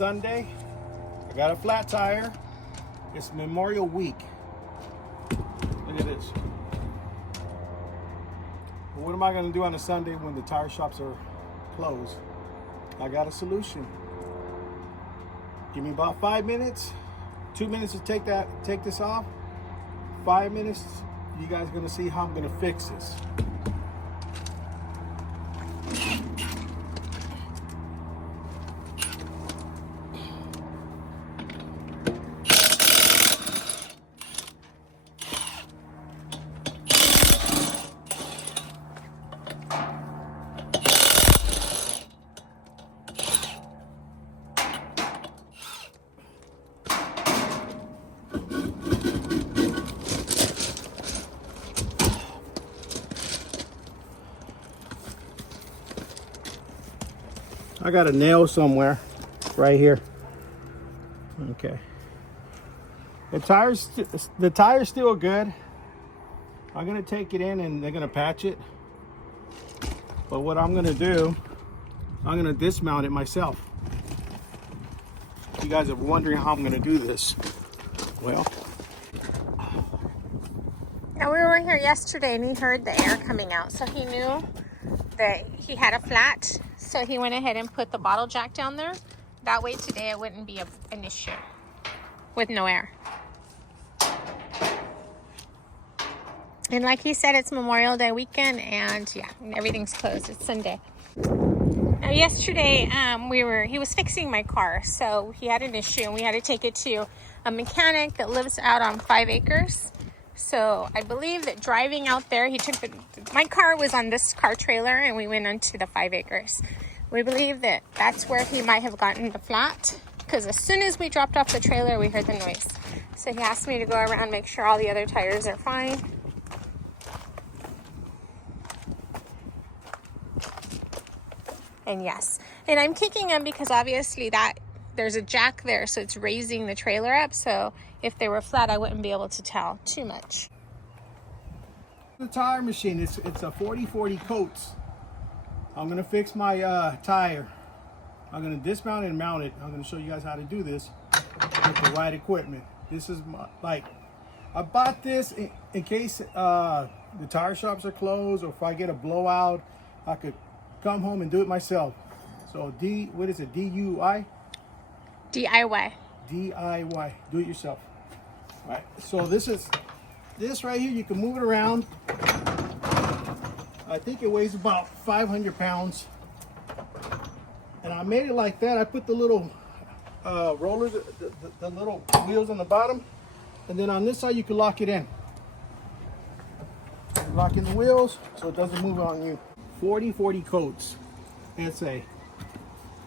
Sunday. I got a flat tire. It's Memorial Week. Look at this. But what am I going to do on a Sunday when the tire shops are closed? I got a solution. Give me about 5 minutes, 2 minutes to take this off. 5 minutes, you guys are going to see how I'm going to fix this. I got a nail somewhere right here. Okay. The tire's still good. I'm gonna take it in and they're gonna patch it. But what I'm gonna do, I'm gonna dismount it myself. You guys are wondering how I'm gonna do this. Well, now we were here yesterday and he heard the air coming out, so he knew that he had a flat. So he went ahead and put the bottle jack down there. That way today it wouldn't be an issue with no air. And like he said, it's Memorial Day weekend and yeah, everything's closed. It's Sunday. Now yesterday he was fixing my car. So he had an issue and we had to take it to a mechanic that lives out on 5 acres. So I believe that driving out there, my car was on this car trailer and we went onto the 5 acres. We believe that that's where he might have gotten the flat because as soon as we dropped off the trailer, we heard the noise. So he asked me to go around, make sure all the other tires are fine. And yes, and I'm kicking him because obviously there's a jack there, so it's raising the trailer up. So if they were flat, I wouldn't be able to tell too much. The tire machine, it's a 40/40 coats. I'm gonna fix my tire. I'm gonna dismount and mount it. I'm gonna show you guys how to do this with the right equipment. This is I bought this in case the tire shops are closed, or if I get a blowout, I could come home and do it myself. So what is it? DIY? DIY. DIY. Do it yourself. All right. So this right here, you can move it around. I think it weighs about 500 pounds. And I made it like that. I put the little rollers, the little wheels on the bottom. And then on this side, you can lock it in. Lock in the wheels so it doesn't move on you. 40/40 coats. SA.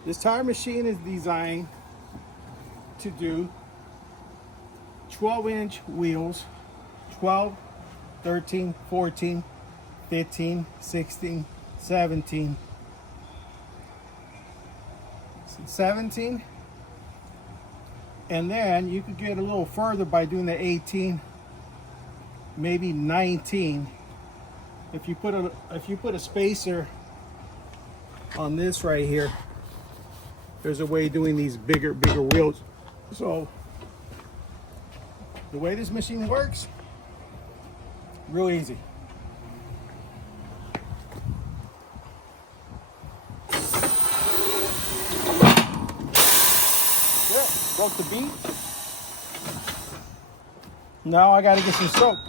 This tire machine is designed to do 12-inch wheels, 12, 13, 14, 15, 16, 17, 17. And then you could get a little further by doing the 18, maybe 19. If you put a spacer on this right here, there's a way of doing these bigger wheels. So the way this machine works, real easy. Yeah, broke the bead. Now I gotta get some soap.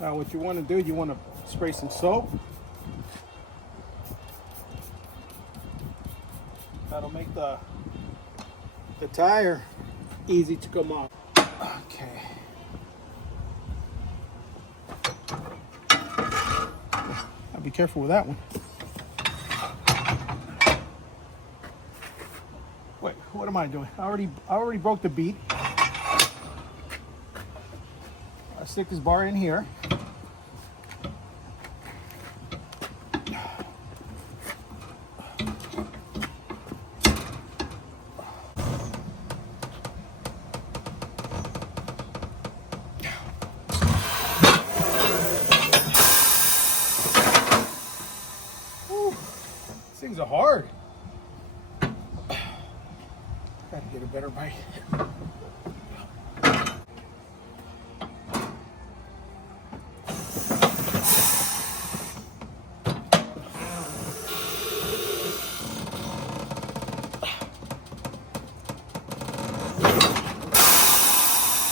Now what you want to do, you want to spray some soap. That'll make the tire easy to come off. Okay. I'll be careful with that one. Wait, what am I doing? I already broke the bead. I stick this bar in here. things are hard. Gotta get a better bite.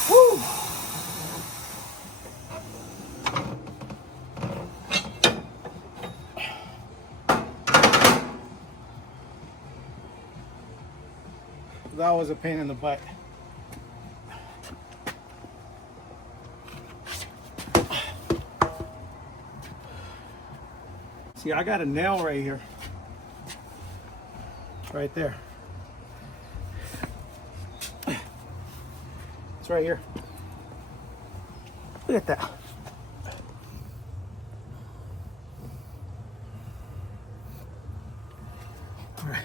Woo! That was a pain in the butt. See, I got a nail right here. Right there. It's right here. Look at that. All right.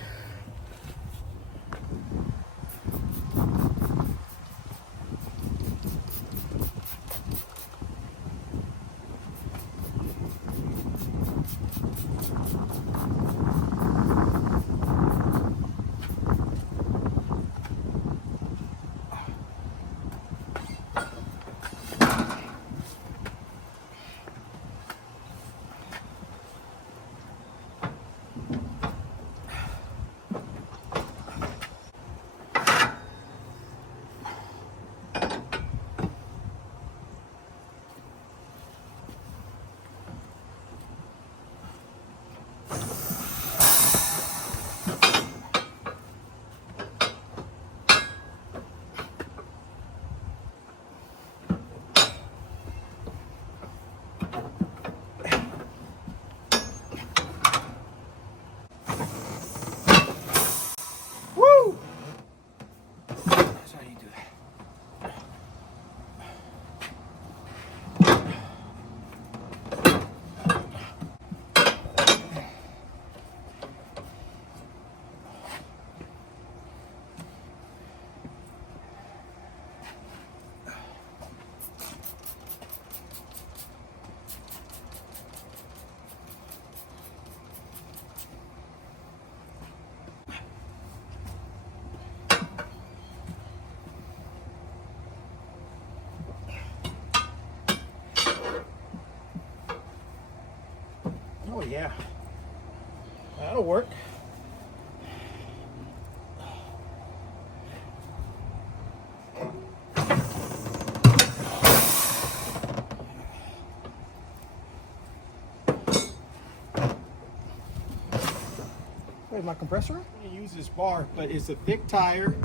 Woo! That's how you do that. Oh yeah, that'll work. Where's my compressor? I'm gonna use this bar, but it's a thick tire.